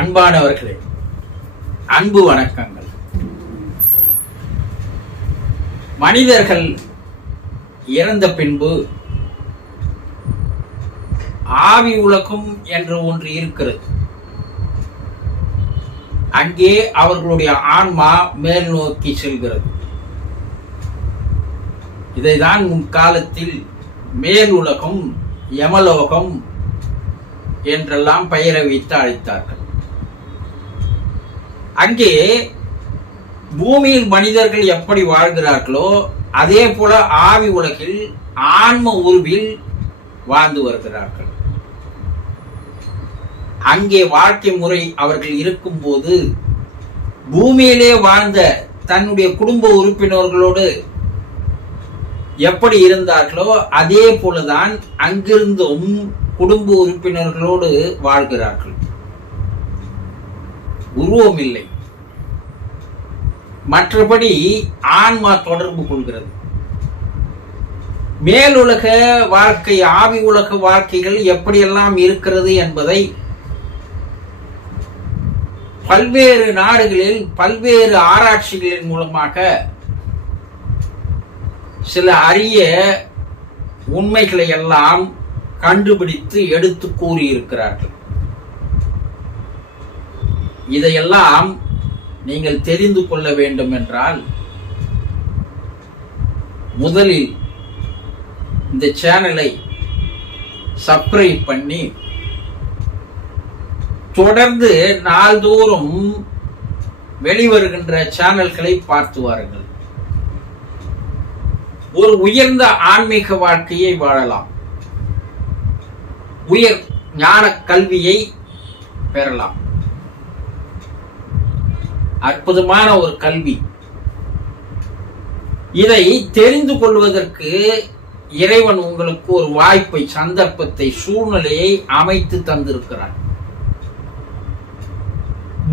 அன்பானவர்களே, அன்பு வணக்கங்கள். மனிதர்கள் இறந்த பின்பு ஆவி உலகம் என்று ஒன்று இருக்கிறது. அங்கே அவர்களுடைய ஆன்மா மேல் நோக்கி செல்கிறது. இதைதான் முன்காலத்தில் மேல் உலகம், யமலோகம் என்றெல்லாம் பெயரை வைத்து அழைத்தார்கள். அங்கே பூமியில் மனிதர்கள் எப்படி வாழ்கிறார்களோ அதே போல ஆவி உலகில் ஆன்ம உருவில் வாழ்ந்து வருகிறார்கள். அங்கே வாழ்க்கை முறை அவர்கள் இருக்கும்போது பூமியிலே வாழ்ந்த தன்னுடைய குடும்ப உறுப்பினர்களோடு எப்படி இருந்தார்களோ அதே போலதான் அங்கிருந்தும் குடும்ப உறுப்பினர்களோடு வாழ்கிறார்கள். உருவம் இல்லை, மற்றபடி ஆன்மா தொடர்பு கொள்கிறது. மேலுலக வாழ்க்கை, ஆவி உலக வாழ்க்கைகள் எப்படியெல்லாம் இருக்கிறது என்பதை பல்வேறு நாடுகளில் பல்வேறு ஆராய்ச்சிகளின் மூலமாக சில அரிய உண்மைகளை எல்லாம் கண்டுபிடித்து எடுத்து கூறியிருக்கிறார்கள். இதையெல்லாம் நீங்கள் தெரிந்து கொள்ள வேண்டும் என்றால் முதலில் இந்த சேனலை சப்ஸ்கிரைப் பண்ணி தொடர்ந்து நாள்தோறும் வெளிவருகின்ற சேனல்களை பார்த்து வாருங்கள். ஒரு உயர்ந்த ஆன்மீக வாழ்க்கையை வாழலாம், உயர் ஞான கல்வியை பெறலாம். அற்புதமான ஒரு கல்வி. இதை தெரிந்து கொள்வதற்கு இறைவன் உங்களுக்கு ஒரு வாய்ப்பை, சந்தர்ப்பத்தை, சூழ்நிலையை அமைத்து தந்திருக்கிறார்.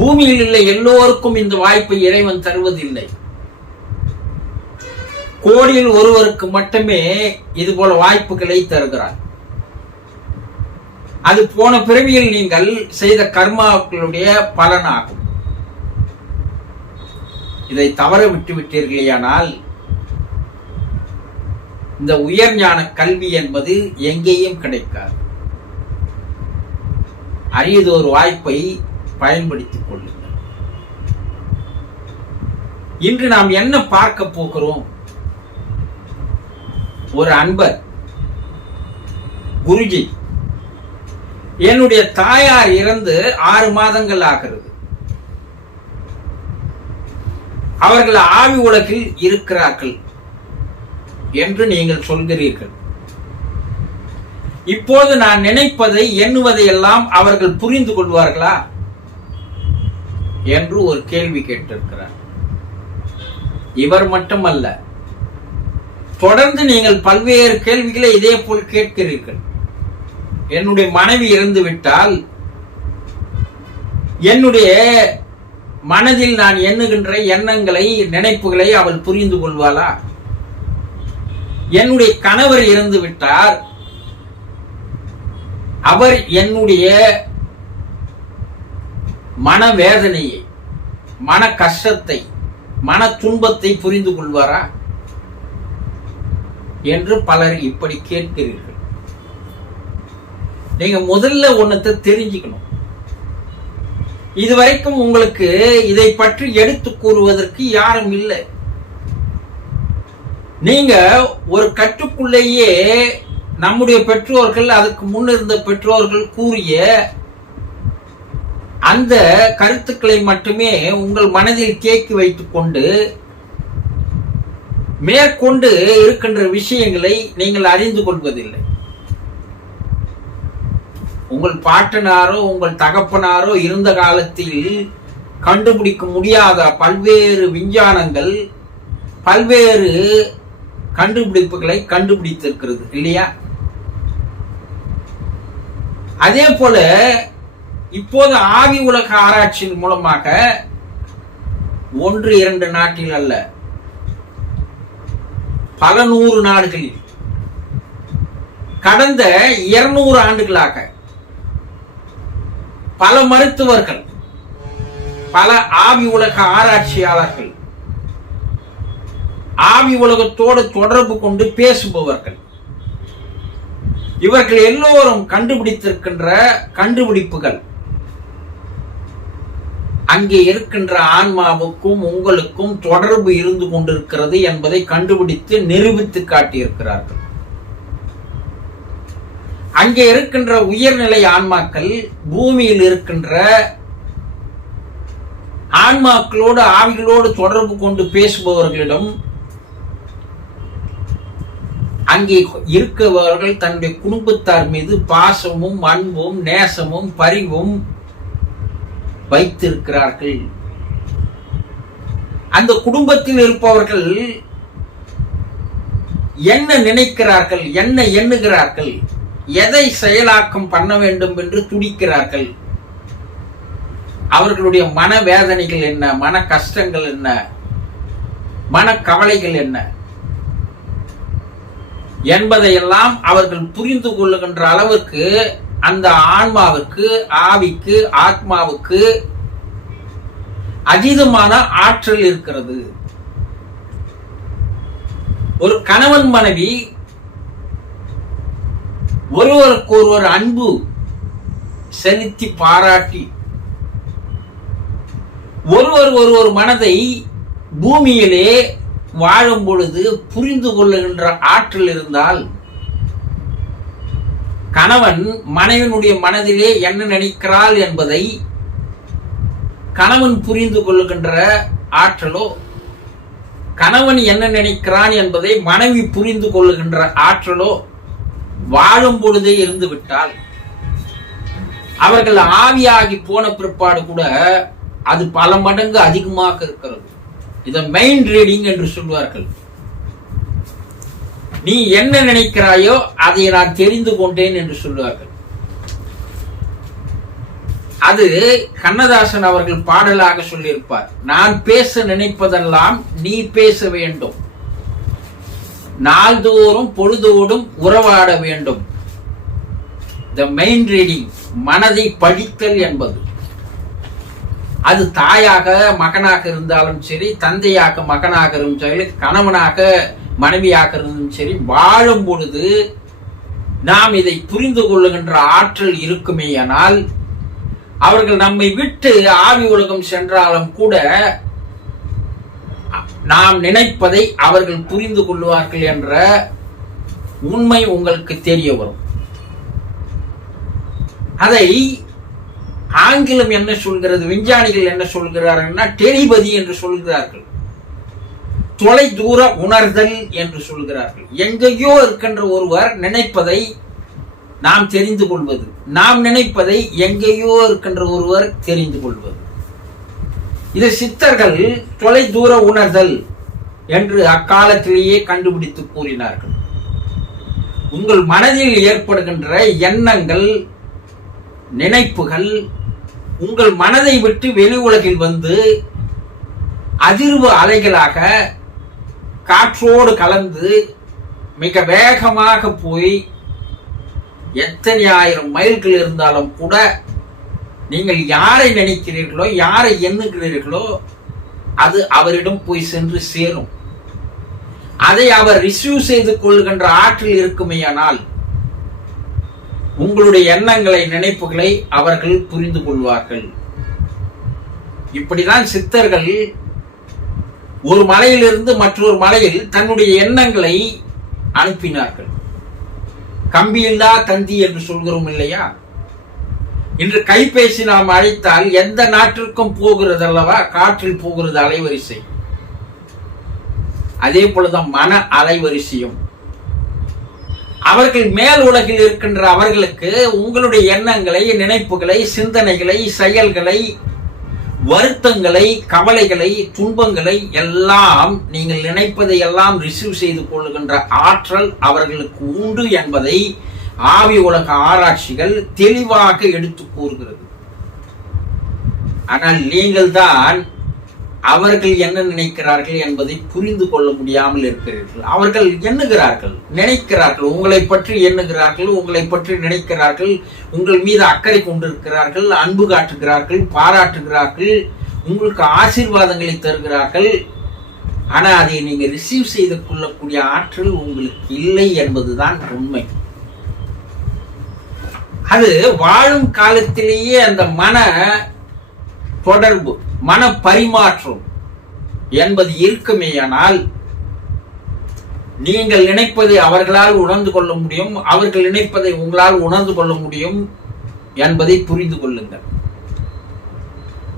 பூமியில் உள்ள எல்லோருக்கும் இந்த வாய்ப்பை இறைவன் தருவதில்லை. கோடியில் ஒருவருக்கு மட்டுமே இது போல வாய்ப்புகளை தருகிறார். அது போன பிறவியில் நீங்கள் செய்த கர்மாக்களுடைய பலனாகும். இதை தவற விட்டு விட்டீர்களேயானால் இந்த உயர்ஞான கல்வி என்பது எங்கேயும் கிடைக்காது. அரியதொரு வாய்ப்பை பயன்படுத்திக் கொள்ளுங்கள். இன்று நாம் என்ன பார்க்க போகிறோம்? ஒரு அன்பர், குருஜி, என்னுடைய தாயார் இறந்து 6 மாதங்கள் ஆகிறது. அவர்கள் ஆவி உலகில் இருக்கிறார்கள் என்று நீங்கள் சொல்கிறீர்கள். இப்போது நான் நினைப்பதை, எண்ணுவதை எல்லாம் அவர்கள் புரிந்து கொள்வார்களா என்று ஒரு கேள்வி கேட்டிருக்கிறார். இவர் மட்டுமல்ல, தொடர்ந்து நீங்கள் பல்வேறு கேள்விகளை இதே போல் கேட்கிறீர்கள். என்னுடைய மனைவி இறந்து விட்டால் என்னுடைய மனதில் நான் எண்ணுகின்ற எண்ணங்களை, நினைப்புகளை அவள் புரிந்து கொள்வாளா? என்னுடைய கணவர் இறந்து விட்டார், அவர் என்னுடைய மனவேதனையை, மன கஷ்டத்தை, மன துன்பத்தை புரிந்து கொள்வாரா என்று பலர் இப்படி கேட்கிறீர்கள். நீங்க முதல்ல ஒன்னத்தை தெரிஞ்சுக்கணும். இதுவரைக்கும் உங்களுக்கு இதை பற்றி எடுத்து கூறுவதற்கு யாரும் இல்லை. நீங்க ஒரு கட்டுக்குள்ளேயே நம்முடைய பெற்றோர்கள், அதுக்கு முன்னிருந்த பெற்றோர்கள் கூறிய அந்த கருத்துக்களை மட்டுமே உங்கள் மனதில் தேக்கி வைத்துக் கொண்டு மேற்கொண்டு இருக்கின்ற விஷயங்களை நீங்கள் அறிந்து கொள்வதில்லை. உங்கள் பாட்டனாரோ உங்கள் தகப்பனாரோ இருந்த காலத்தில் கண்டுபிடிக்க முடியாத பல்வேறு விஞ்ஞானங்கள், பல்வேறு கண்டுபிடிப்புகளை கண்டுபிடித்திருக்கிறது இல்லையா? அதே போல இப்போது ஆவி உலக ஆராய்ச்சியின் மூலமாக 1-2 நாட்டில் அல்ல, பல 100 நாடுகளில் கடந்த 200 ஆண்டுகளாக பல மருத்துவர்கள் பல ஆவி உலக ஆராய்ச்சியாளர்கள், ஆவி உலகத்தோடு தொடர்பு கொண்டு பேசுபவர்கள், இவர்கள் எல்லோரும் கண்டுபிடித்திருக்கின்ற கண்டுபிடிப்புகள் அங்கே இருக்கின்ற ஆன்மாவுக்கும் உங்களுக்கும் தொடர்பு இருந்து கொண்டிருக்கிறது என்பதை கண்டுபிடித்து நிரூபித்து காட்டியிருக்கிறார்கள். அங்கே இருக்கின்ற உயர்நிலை ஆன்மாக்கள் பூமியில் இருக்கின்ற ஆன்மாக்களோடு ஆவிகளோடு தொடர்பு கொண்டு பேசுபவர்களிடம் அங்கே இருக்கவர்கள் தன்னுடைய குடும்பத்தார் மீது பாசமும் அன்பும் நேசமும் பரிவும் வைத்திருக்கிறார்கள். அந்த குடும்பத்தில் இருப்பவர்கள் என்ன நினைக்கிறார்கள், என்ன எண்ணுகிறார்கள், எதை செயலாக்கம் பண்ண வேண்டும் என்று துடிக்கிறார்கள், அவர்களுடைய மனவேதனைகள் என்ன, மன கஷ்டங்கள் என்ன, மனக்கவலைகள் என்ன என்பதையெல்லாம் அவர்கள் புரிந்து கொள்ளுகின்ற அளவுக்கு அந்த ஆன்மாவுக்கு, ஆவிக்கு, ஆத்மாவுக்கு அதீதமான ஆற்றல் இருக்கிறது. ஒரு கணவன் மனைவி ஒருவருக்கு ஒருவர் அன்பு செலுத்தி பாராட்டி ஒருவர் மனதை பூமியிலே வாழும் பொழுது புரிந்து கொள்ளுகின்ற ஆற்றல் இருந்தால், கணவன் மனைவினுடைய மனதிலே என்ன நினைக்கிறாள் என்பதை கணவன் புரிந்து கொள்ளுகின்ற ஆற்றலோ, கணவன் என்ன நினைக்கிறான் என்பதை மனைவி புரிந்து கொள்ளுகின்ற ஆற்றலோ வாழும் பொழுதே இருந்து விட்டால், அவர்கள் ஆவியாகி போன பிற்பாடு கூட அது பல மடங்கு அதிகமாக இருக்கிறது. இதை மைண்ட் ரீடிங் என்று சொல்வார்கள். நீ என்ன நினைக்கிறாயோ அதை நான் தெரிந்து கொண்டேன் என்று சொல்வார்கள். அது கண்ணதாசன் அவர்கள் பாடலாக சொல்லியிருப்பார். நான் பேச நினைப்பதெல்லாம் நீ பேச வேண்டும், நாள்தோறும் பொழுதோடும் உறவாட வேண்டும். த மைண்ட் ரீடிங், மனதை படித்தல் என்பது, அது தாயாக மகனாக இருந்தாலும் சரி, தந்தையாக மகனாக இருந்தாலும் சரி, கணவனாக மனைவியாக இருந்தாலும் சரி, வாழும் பொழுது நாம் இதை புரிந்து கொள்ளுகின்ற ஆற்றல் இருக்குமேயானால், அவர்கள் நம்மை விட்டு ஆவி உலகம் சென்றாலும் கூட நாம் நினைப்பதை அவர்கள் புரிந்து கொள்வார்கள் என்ற உண்மை உங்களுக்கு தெரிய வரும். அதை ஆங்கிலம் என்ன சொல்கிறது, விஞ்ஞானிகள் என்ன சொல்கிறார்கள், டெலிபதி என்று சொல்கிறார்கள், தொலை தூர உணர்தல் என்று சொல்கிறார்கள். எங்கேயோ இருக்கின்ற ஒருவர் நினைப்பதை நாம் தெரிந்து கொள்வது, நாம் நினைப்பதை எங்கேயோ இருக்கின்ற ஒருவர் தெரிந்து கொள்வது. இது சித்தர்கள் தொலை தூர உணர்தல் என்று அக்காலத்திலேயே கண்டுபிடித்து கூறினார்கள். உங்கள் மனதில் ஏற்படுகின்ற எண்ணங்கள், நினைப்புகள் உங்கள் மனதை விட்டு வெளி உலகில் வந்து அதிர்வு அலைகளாக காற்றோடு கலந்து மிக வேகமாக போய் எத்தனை ஆயிரம் மைல்கள் இருந்தாலும் கூட நீங்கள் யாரை நினைக்கிறீர்களோ, யாரை எண்ணுகிறீர்களோ அது அவரிடம் போய் சென்று சேரும். அதை அவர் ரிசீவ் செய்து கொள்கின்ற ஆற்றல் இருக்குமேயானால் உங்களுடைய எண்ணங்களை, நினைப்புகளை அவர்கள் புரிந்து கொள்வார்கள். இப்படிதான் சித்தர்கள் ஒரு மலையிலிருந்து மற்றொரு மலையில் தன்னுடைய எண்ணங்களை அனுப்பினார்கள். கம்பியில்லா தந்தி என்று சொல்கிறோம் இல்லையா? இன்று கைபேசி நாம் அழைத்தால் எந்த நாட்டிற்கும் போகிறது அல்லவா? காற்றில் போகிறது அலைவரிசை. அதே போலதான் மன அலைவரிசையும். அவர்கள் மேல் உலகில் இருக்கின்ற அவர்களுக்கு உங்களுடைய எண்ணங்களை, நினைப்புகளை, சிந்தனைகளை, செயல்களை, வருத்தங்களை, கவலைகளை, துன்பங்களை எல்லாம் நீங்கள் நினைப்பதை எல்லாம் ரிசீவ் செய்து கொள்ளுகின்ற ஆற்றல் அவர்களுக்கு உண்டு என்பதை ஆவி உலக ஆராய்ச்சிகள் தெளிவாக எடுத்து கூறுகிறது. ஆனால் நீங்கள் தான் அவர்கள் என்ன நினைக்கிறார்கள் என்பதை புரிந்து கொள்ள முடியாமல் இருக்கிறீர்கள். அவர்கள் எண்ணுகிறார்கள், நினைக்கிறார்கள், உங்களை பற்றி எண்ணுகிறார்கள், உங்களை பற்றி நினைக்கிறார்கள், உங்கள் மீது அக்கறை கொண்டிருக்கிறார்கள், அன்பு காட்டுகிறார்கள், பாராட்டுகிறார்கள், உங்களுக்கு ஆசீர்வாதங்களை தருகிறார்கள். ஆனா அதை நீங்க ரிசீவ் செய்து கொள்ளக்கூடிய ஆற்றல் உங்களுக்கு இல்லை என்பதுதான் உண்மை. அது வாழும் காலத்திலேயே அந்த மன தொடர்பு, மன பரிமாற்றம் என்பது இருக்குமேயானால் நீங்கள் நினைப்பதை அவர்களால் உணர்ந்து கொள்ள முடியும், அவர்கள் நினைப்பதை உங்களால் உணர்ந்து கொள்ள முடியும் என்பதை புரிந்து கொள்ளுங்கள்.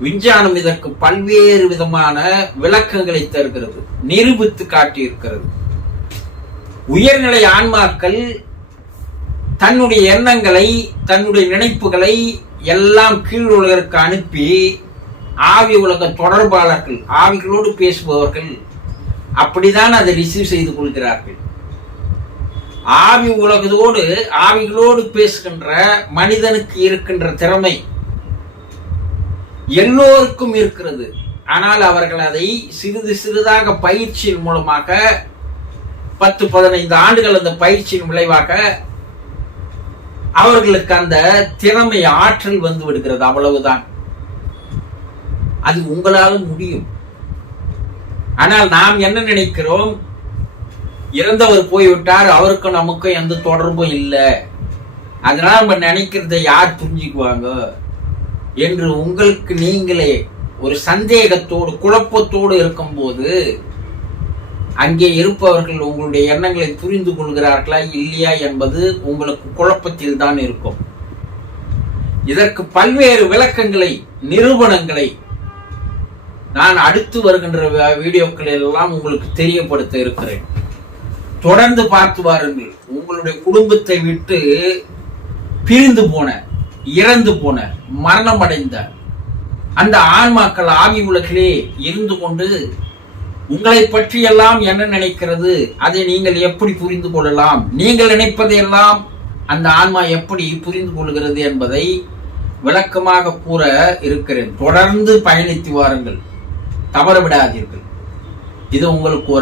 விஞ்ஞானம் இதற்கு பல்வேறு விதமான விளக்கங்களை தருகிறது, நிரூபித்து காட்டியிருக்கிறது. உயர்நிலை ஆன்மாக்கள் தன்னுடைய எண்ணங்களை, தன்னுடைய நினைப்புகளை எல்லாம் கீழ் உலகிற்கு அனுப்பி ஆவி உலக தொடர்பாளர்கள், ஆவிகளோடு பேசுபவர்கள் அப்படிதான் அதை ரிசீவ் செய்து கொள்கிறார்கள். ஆவி உலகத்தோடு ஆவிகளோடு பேசுகின்ற மனிதனுக்கு இருக்கின்ற திறமை எல்லோருக்கும் இருக்கிறது. ஆனால் அவர்கள் அதை சிறிது சிறிதாக பயிற்சியின் மூலமாக 10-15 ஆண்டுகள் அந்த பயிற்சியின் விளைவாக அவர்களுக்கு அந்த திறமை, ஆற்றல் வந்து விடுகிறது. அவ்வளவுதான். அது உங்களாலும் முடியும். ஆனால் நாம் என்ன நினைக்கிறோம், இறந்தவர் போய்விட்டார், அவருக்கும் நமக்கும் எந்த தொடர்பும் இல்லை, அதனால நம்ம நினைக்கிறத யார் புரிஞ்சுக்குவாங்க என்று உங்களுக்கு நீங்களே ஒரு சந்தேகத்தோடு, குழப்பத்தோடு இருக்கும்போது அங்கே இருப்பவர்கள் உங்களுடைய எண்ணங்களை புரிந்து கொள்கிறார்களா இல்லையா என்பது உங்களுக்கு குழப்பத்தில் தான் இருக்கும். இதற்கு பல்வேறு விளக்கங்களை, நிரூபணங்களை நான் அடுத்து வருகின்ற வீடியோக்களில் எல்லாம் உங்களுக்கு தெரியப்படுத்த இருக்கிறேன். தொடர்ந்து பார்த்து வாருங்கள். உங்களுடைய குடும்பத்தை விட்டு பிரிந்து போன, இறந்து போன, மரணம் அடைந்த அந்த ஆன்மாக்கள் ஆவி உலகிலே இருந்து கொண்டு உங்களை பற்றி எல்லாம் என்ன நினைக்கிறது, அதை நீங்கள் எப்படி புரிந்து கொள்ளலாம், நீங்கள் நினைப்பதையெல்லாம் அந்த ஆன்மா எப்படி புரிந்து கொள்கிறது என்பதை விளக்கமாக கூற இருக்கிறேன். தொடர்ந்து பயணித்து வாருங்கள், தவற விடாதீர்கள். இது உங்களுக்கு ஒரு